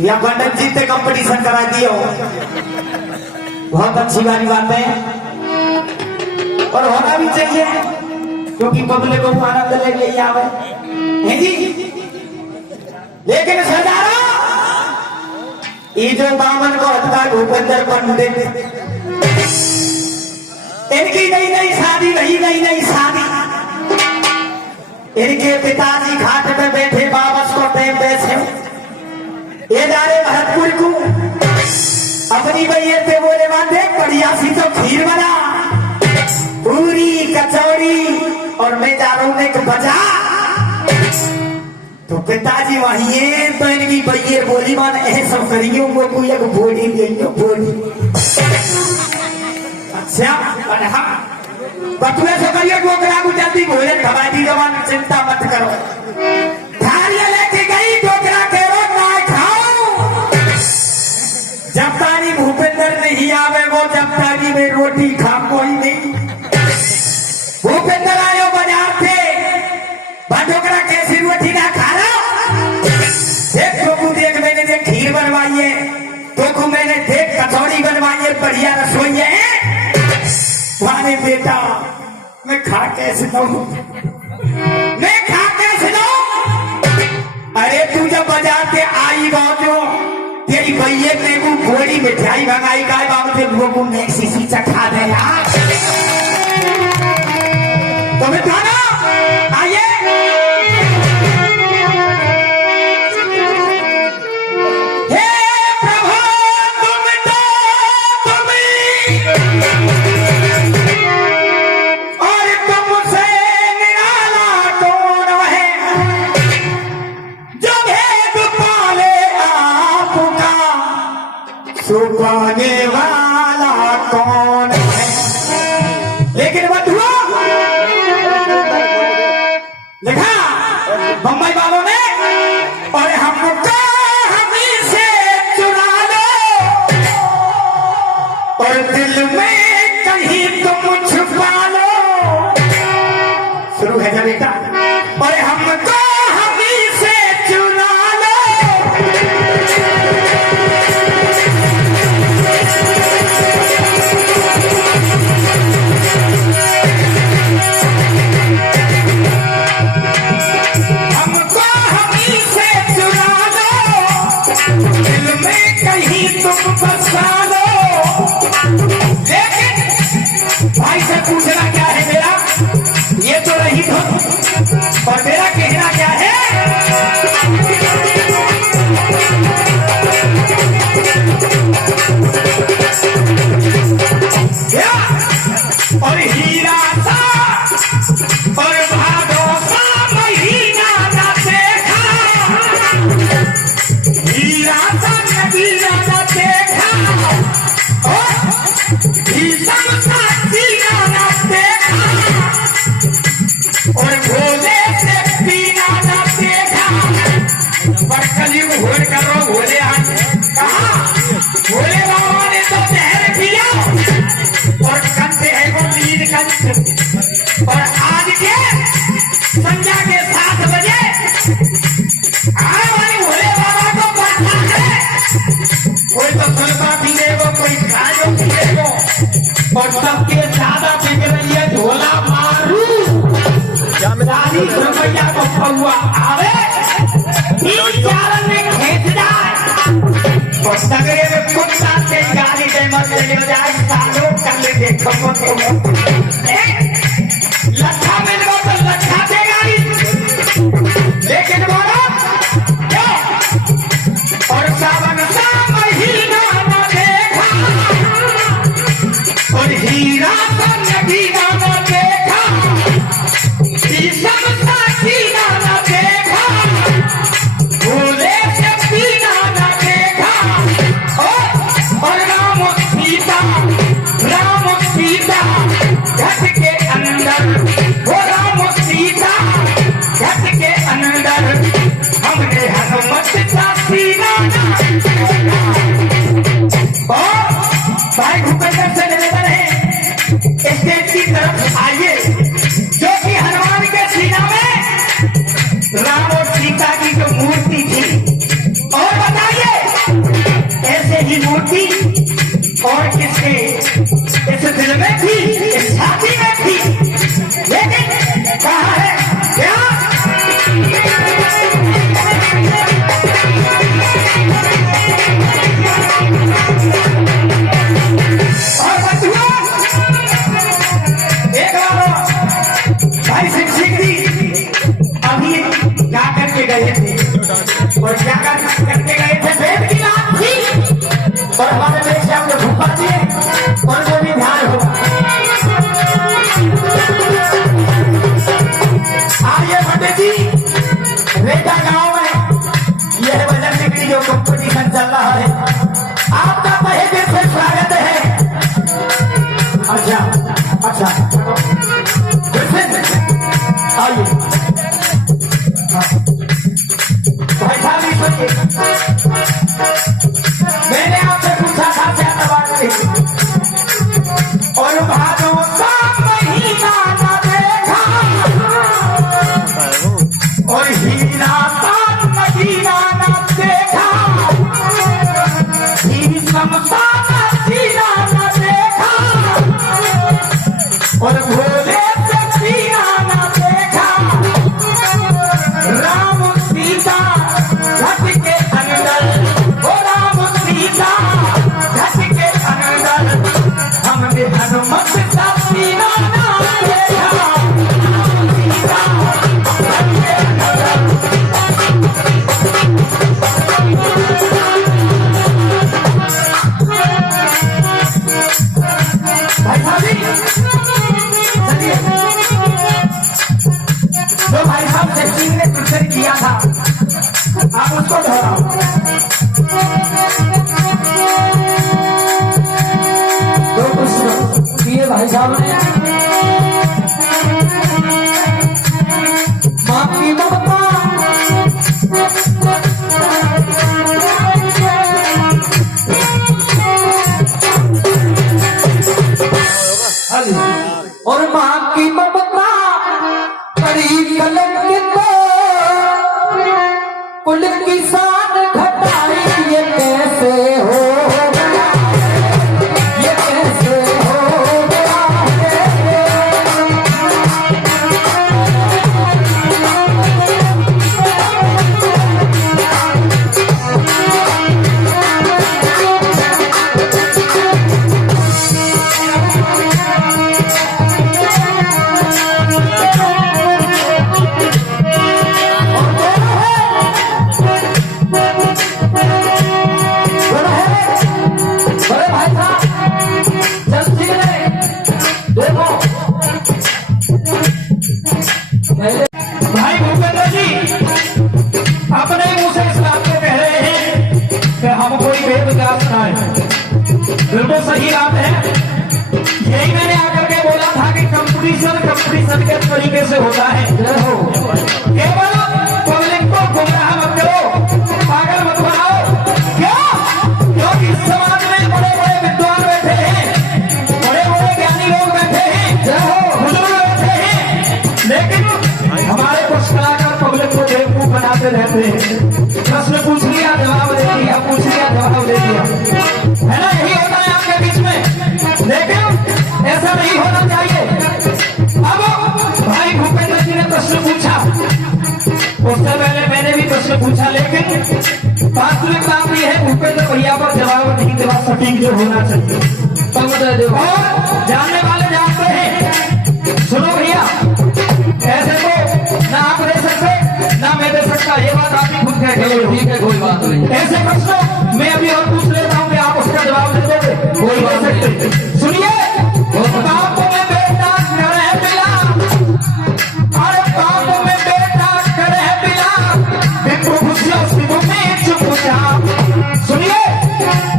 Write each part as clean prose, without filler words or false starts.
या गंडक जीते कंपटीशन करा दियो, बहुत अच्छी वाली बात है और होना भी चाहिए क्योंकि पब्लिक को आनंद लेके ही आवे है जी। लेकिन सरदारा ये जो बामन को हत्या भूपेंद्र पंडित, इनकी नई नई शादी रही, नई नई शादी। इनके पिताजी घाट में बैठे वापस को टेम से ये जा रहे भरतपुर को अपनी भैया पे बोले बांधे बढ़िया सी तो खीर बना, पूरी कचौड़ी और मैं जा रहा हूं एक बजा। तो पिताजी वही है तो इनकी भैया बोली मान सब करियो वो कोई एक बोली देंगे बोली। अच्छा बटुए से करिए डोकरा को जल्दी भोजन खवा दी जवान, चिंता मत करो। थालियां लेके गई डोकरा के रोज ना खाओ, जब तारी भूपेंद्र नहीं आवे वो जब तारी में रोटी खा कोई नहीं। भूपेंद्र आयो बाजार से डोकरा कैसी रोटी ना खा रहा, देख तो देख मैंने देख खीर बनवाई है, तो मैंने देख कचौड़ी बनवाई है, बढ़िया रसोई है। वाले बेटा मैं खा कैसे लूं, मैं खा कैसे लूं? अरे तू जब बाजार से आई बाजो तेरी भैया ने को घोड़ी मिठाई मंगाई गाय बाबू के लोगों ने सीसी चखा दे यार। तो मैं थाना आइए छुपाने वाला कौन है। लेकिन बंधुओं लिखा बम्बई वालों ने, और हमको हमी से चुरा लो और दिल में कहीं तुम छुपा लो। शुरू है जब बेटा, और हमको हमी से चुरा लो भाई से पूछना क्या है मेरा, ये तो रही हो और मेरा कहना क्या है। और हीरा सा और भादो सा महीना ना देखा, हीरा सा नबीना ना देखा, और और भोले से पीना न देखा। पर कलयुग भोल करो भोले कहा, भोले बाबा ने तो जहर पिया और कंधे है वो नींद कंठ। और आज के संध्या के 7 बजे आने वाले भोले बाबा को बैठा है, कोई तो फलसा पी लेगो, कोई गाजो पी लेगो, और सबके ज्यादा बिक रही है ढोला मारू। रानी रमैया को फुआ आवे चारण में खेत जाए और सगरे में कुत्ता के गाली दे मत ले जाए। सालों कर ले देखो लच्छा मिल गो तो लच्छा दे गाली, लेकिन बोलो क्यों? और सावन सा महीना न देखा और हीरा सा नबीना न देखा, शीशम सा जीना न देखा, भोले से पीना न देखा। और राम सीता घट के अंदर, वो राम सीता घट के अंदर हमने हनुमत का सीना। और भाई भूपेंद्र से निवेदन है स्टेज की तरफ आइए, जो कि हनुमान के सीना में राम और सीता की जो मूर्ति थी। और बताइए की मूर्ति और किसके इस दिल में थी, इस छाती में थी, लेकिन कहा है क्या? और बच्चों एक बार भाई शिक्षक जी अभी क्या करके गए थे और क्या करके गए थे? वेद की रात थी और हमारे देश से हमने भूखा दिए और वो भी ध्यान होगा। आइए पंडित जी, रेटा गांव में यह वजन बिक्री जो कंपटीशन चल रहा है, आपका तहे दिल से स्वागत है। अच्छा अच्छा, आइए भाई साहब भी सुनिए, मैंने आपसे पूछा था क्या और भादों का महीना न देखा और हीरा का मदीना न देखा, ही समसा मदीना न देखा और भोले से पीना न देखा। राम सीता घट के अंदर, ओ राम सीता घट के अंदर, हमने हनुमत का सीना न देखा। सीता घट के अंदर। भाई साहब चलिए, जो भाई साहब से सिंह ने प्रश्न किया था आप उसको दोहराओ। जो प्रश्न किए भाई साहब ने, माँ की ममता और माँ की ममता करी कलंक को कुल की शान घटाई, ये कैसे हो गया, ये कैसे हो गया। भाई भूपेंद्र जी अपने मुंह से इस बात को कह रहे हैं कि हम कोई वेद व्यास ना है, बिल्कुल सही बात है। यही मैंने आकर के बोला था कि कंपटीशन के तरीके से होता है। केवल पब्लिक को गुमराह मत करो, पागल मत बनाओ। क्यों? क्योंकि इस समाज में बड़े बड़े विद्वान बैठे हैं, बड़े बड़े ज्ञानी लोग बैठे हैं, बुजुर्ग बैठे हैं, लेकिन हमारे कुछ कलाकार पब्लिक को बेवकूफ बनाते रहते हैं। प्रश्न पूछ लिया जवाब दे दिया, पूछ लिया जवाब दे दिया, है ना? यही होता है आपके बीच में, लेकिन ऐसा नहीं होना चाहिए। अब भाई भूपेंद्र जी ने प्रश्न पूछा, उससे पहले मैंने भी प्रश्न पूछा, लेकिन वास्तविक बात यह है भूपेंद्र भैया पर जवाब नहीं देना सटीक जो होना चाहिए। और जानने वाले जानते हैं, सुनो भैया, ऐसे तो ना आप दे सकते ना मैं दे सकता, ये बात आप ही खुद कह के। ठीक है, कोई बात नहीं। ऐसे प्रश्न मैं अभी और पूछ लेता हूँ कि आप उसका जवाब दे दोगे, कोई दे सकते। सुनिए, बाप में बेटा करे पिला, अरे बाप में बेटा करे पिला, विप्र खुशियों शिव में चुप जा। सुनिए,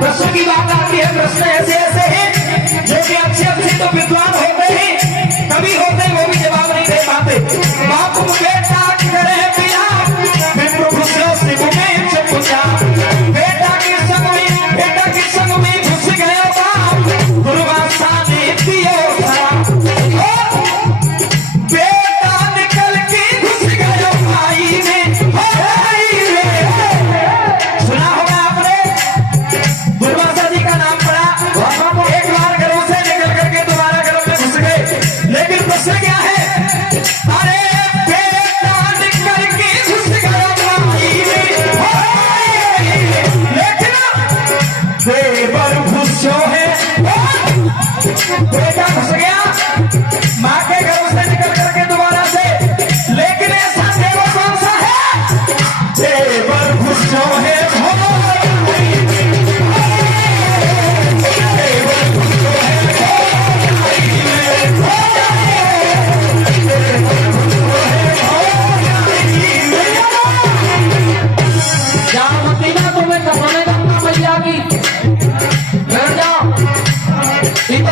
प्रश्न की बात आती है, प्रश्न ऐसे ऐसे हैं जो कि अच्छे तो विद्वान होते हैं, कभी होते वो भी जवाब नहीं दे पाते। बाप में बेटा करे पिला, विप्र खुशियों शिव में चुप जा।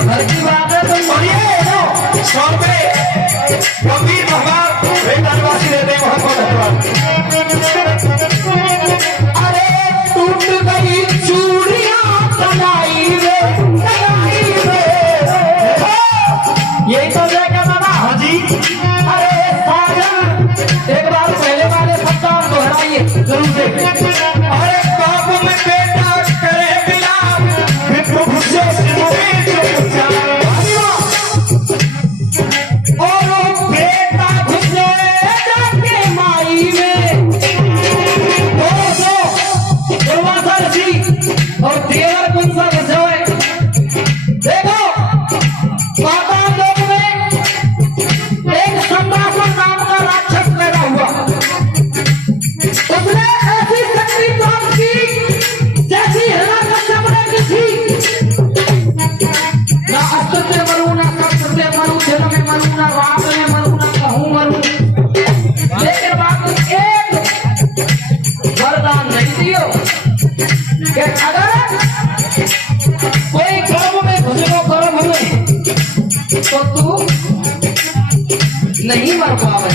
घर की बात है। तुम बढ़िए 100 रुपए गंभीर भगवान वेदांतवासी देते हैं, बहुत बहुत धन्यवाद। अरे टूट गई चूड़ियां कलाई में, यही तो लेकर बाबा। हाँ जी। अरे साजन एक बार पहले वाले शब्द आप दोहराइए जरूर से। अरे बाबू में बेटा करे बिना प्रभु से और तेरा कौन सा विषय देखो। पाताल लोक में एक संभाषण नाम का राक्षस पैदा हुआ। उसने ऐसी शक्ति प्राप्त की जैसी हिरण्यकश्यप ने की थी। ना अस्त्र से मरूं, ना शस्त्र से मरूं, जल में मरूं, ना रात में मरूं, ना कहूं मरूं, लेकिन बात एक वरदान नहीं दियो कि अगर कोई कर्म में घुसो कर्म में तो तू नहीं मर पावे।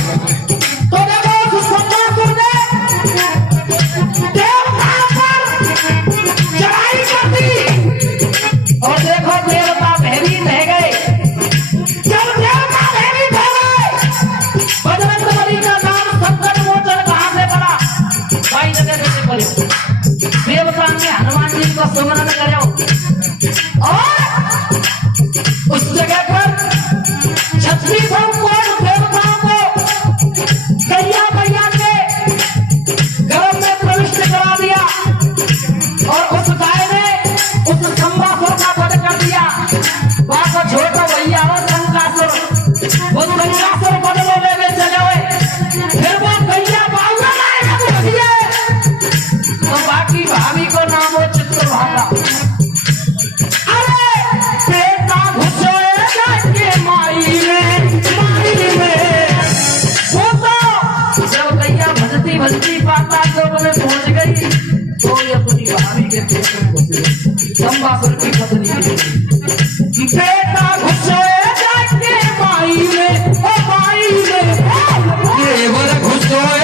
तो देखो संभासुर ने देवता पर चढ़ाई कर दी और देखो देवता भयभीत रह गए। जब देवता भयभीत हो गए, बजरंगबली का नाम संकट मोचन कहां से पड़ा? भाई जगह से पड़े। देवता ने हनुमान जी को सुमरन करो और उस जगह पर 36 देवताओं को कैया मैया के गर्भ में प्रविष्ट करा दिया और उस गाय ने उस संभासुर का वध कर दिया। वहां का छोटा भैया और शंकासुर, वो शंकासुर बदलो लेने चले हुए। फिर वो कैया बाहुआ तो बाकी भाभी को नाम हो चित्र भागा। अरे बेटा घुसोए जाके माई में वो तो जब गैया भजती भजती पाताल लोक में पहुंच गई तो ये अपनी भाभी के पेट में घुस गई, संभासुर की पत्नी। बेटा घुसोए जाके माई में, ओ माई में केवल घुसोए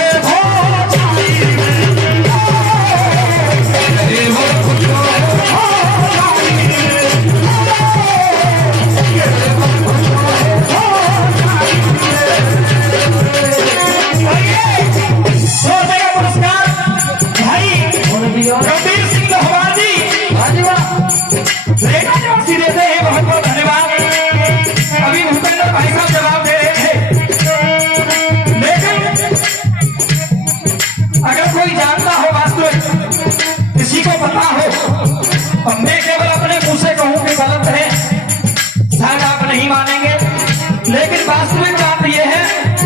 गंभीर सिंह लोहवाल जी रेखावासी देते हैं, बहुत बहुत धन्यवाद। अभी भूपेंद्र भाई साहब जवाब दे रहे थे, लेकिन अगर कोई जानता हो वास्तविक, किसी को पता हो, मैं केवल अपने मुंह से कहूं कि गलत है, शायद आप नहीं मानेंगे, लेकिन वास्तविक बात यह है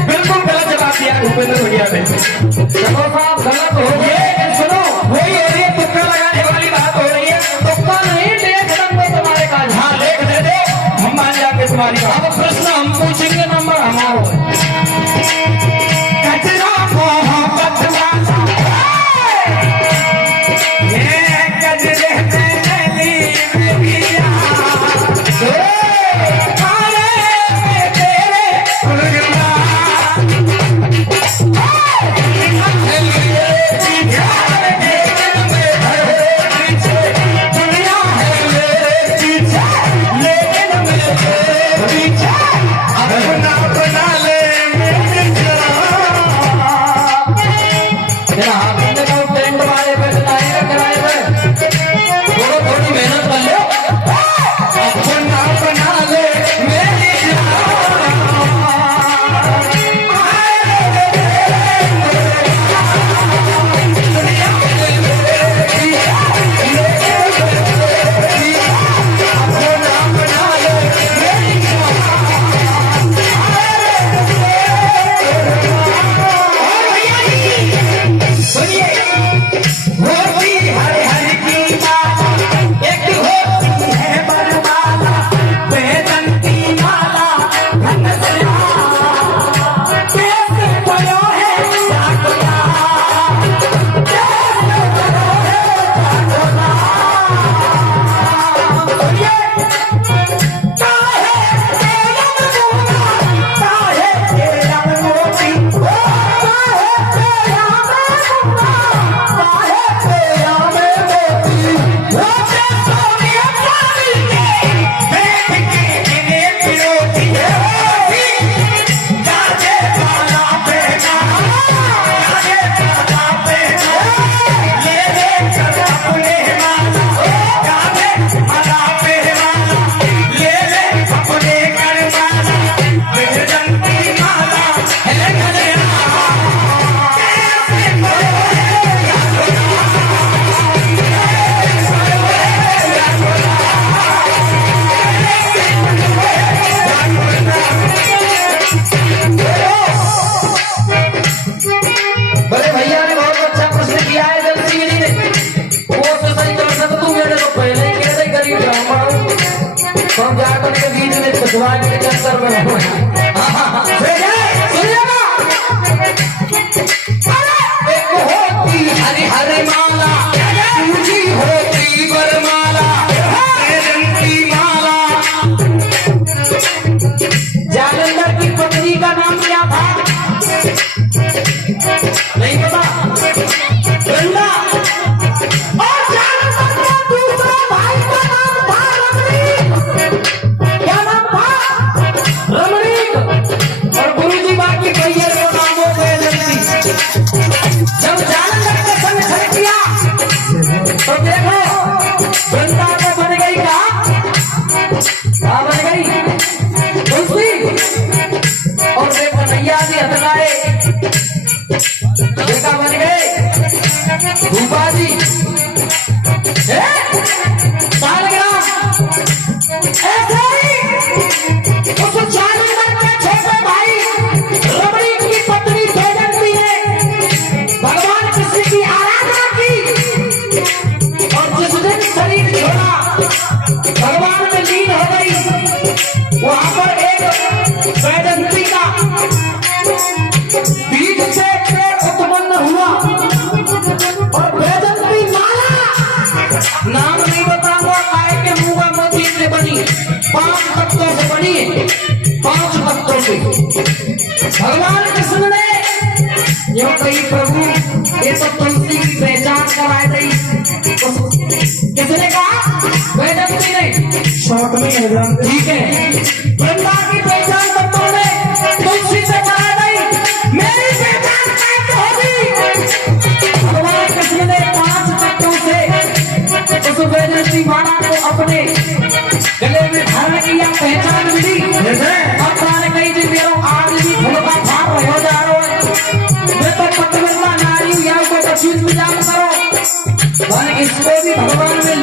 बिल्कुल गलत जवाब दिया भूपेंद्र भैया ने। चलो साहब गलत हो गए, सुनो वही हो रही है, तुक्का लगाने वाली बात हो रही है। तुक्का नहीं, लेख नंबर तुम्हारे पास। हाँ लेख दे दो, हम मान जाते तुम्हारी बात। अब प्रश्न हम पूछेंगे, नंबर हमारा Reach एक होती हरे हरे माला, दूसरी होती वरमाला, की माला। जालंधर की पत्नी का नाम क्या था? नहीं पता? गंगा। और जालंधर का दूसरा भाई का नाम था रमणीक। क्या नाम था? रमणीक। और गुरुजी बाकी भैया का नाम हो गए जल्दी। जब जालंधर ने संग किया तो देखो गंगा तो बन गई क्या बन गई तुलसी। और देखो नैया जी हथलाए बेटा बन गए रूपा जी। ऐसे ही उस जालंधर के छोटे भाई रमणीक की पत्नी बैजंती ने भगवान कृष्ण की आराधना की और जिस दिन शरीर छोड़ा भगवान में लीन हो गई। वहां पर एक बैजंती का बीज से पेड़ उत्पन्न हुआ और बैजंती माला नाम नहीं बताऊंगा काय के मुंह का मोती से बनी 5 पत्तों से बनी है। 5 पत्तों से भगवान कृष्ण ने यो कही प्रभु ये तो तुलसी की पहचान कराई गई। किसने कहा? बैजंती ने। शॉर्ट में ठीक है। गंगा की पहचान पत्तों ने तुलसी से कराई गई। मेरी पहचान कैसे होगी? भगवान कृष्ण ने 5 पत्तों से उस बैजंती माला को अपने गले में धारण किया। पहचान मिली। भगवान कही जी मेरो आदमी भूखा भार हो जा रहा है। मैं तो पत्थर नारी या को बच्ची पूजा करो। इसको भी भगवान में